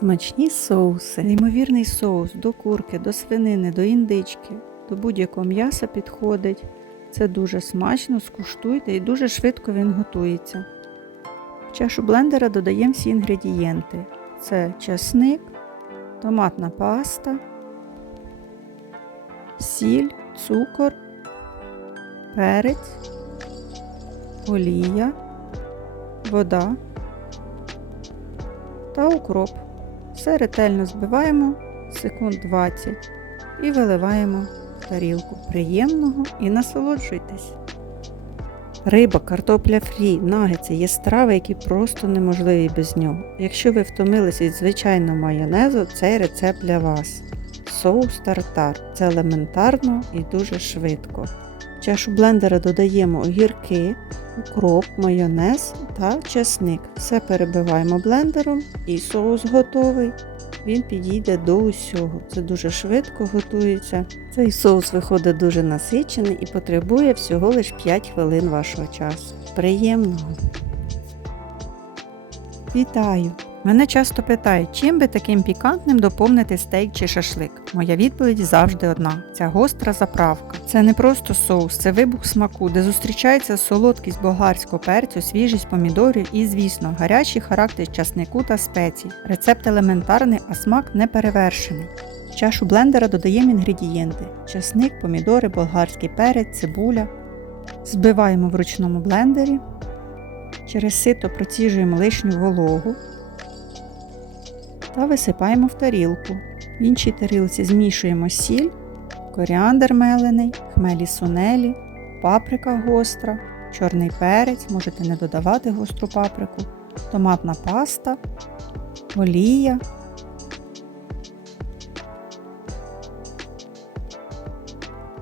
Смачні соуси. Неймовірний соус до курки, до свинини, до індички, до будь-якого м'яса підходить. Це дуже смачно, скуштуйте і дуже швидко він готується. В чашу блендера додаємо всі інгредієнти. Це часник, томатна паста, сіль, цукор, перець, олія, вода та укроп. Все ретельно збиваємо секунд 20 і виливаємо в тарілку. Приємного і насолоджуйтесь. Риба, картопля фрі, нагетси є страви, які просто неможливі без нього. Якщо ви втомились від звичайного майонезу, цей рецепт для вас. Соус тартар. Це елементарно і дуже швидко. В чашу блендера додаємо огірки, укроп, майонез та чесник. Все перебиваємо блендером і соус готовий. Він підійде до усього. Це дуже швидко готується. Цей соус виходить дуже насичений і потребує всього лише 5 хвилин вашого часу. Приємного! Вітаю! Мене часто питають, чим би таким пікантним доповнити стейк чи шашлик. Моя відповідь завжди одна: ця гостра заправка. Це не просто соус, це вибух смаку, де зустрічається солодкість болгарського перцю, свіжість помідорів і, звісно, гарячий характер часнику та спецій. Рецепт елементарний, а смак неперевершений. В чашу блендера додаємо інгредієнти: часник, помідори, болгарський перець, цибуля. Збиваємо в ручному блендері. Через сито проціжуємо лишню вологу та висипаємо в тарілку. В іншій тарілці змішуємо сіль, коріандр мелений, хмелі сунелі, паприка гостра, чорний перець, можете не додавати гостру паприку, томатна паста, олія.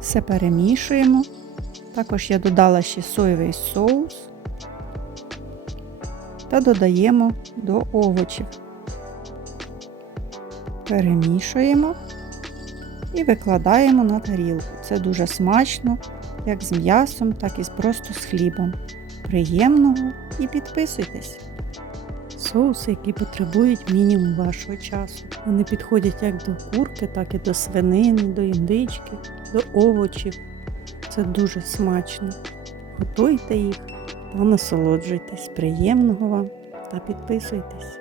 Все перемішуємо. Також я додала ще соєвий соус та додаємо до овочів перемішуємо і викладаємо на тарілку. Це дуже смачно, як з м'ясом, так і просто з хлібом. Приємного і підписуйтесь. Соуси, які потребують мінімум вашого часу. Вони підходять як до курки, так і до свинини, до індички, до овочів. Це дуже смачно. Готуйте їх та насолоджуйтесь. Приємного вам та підписуйтесь.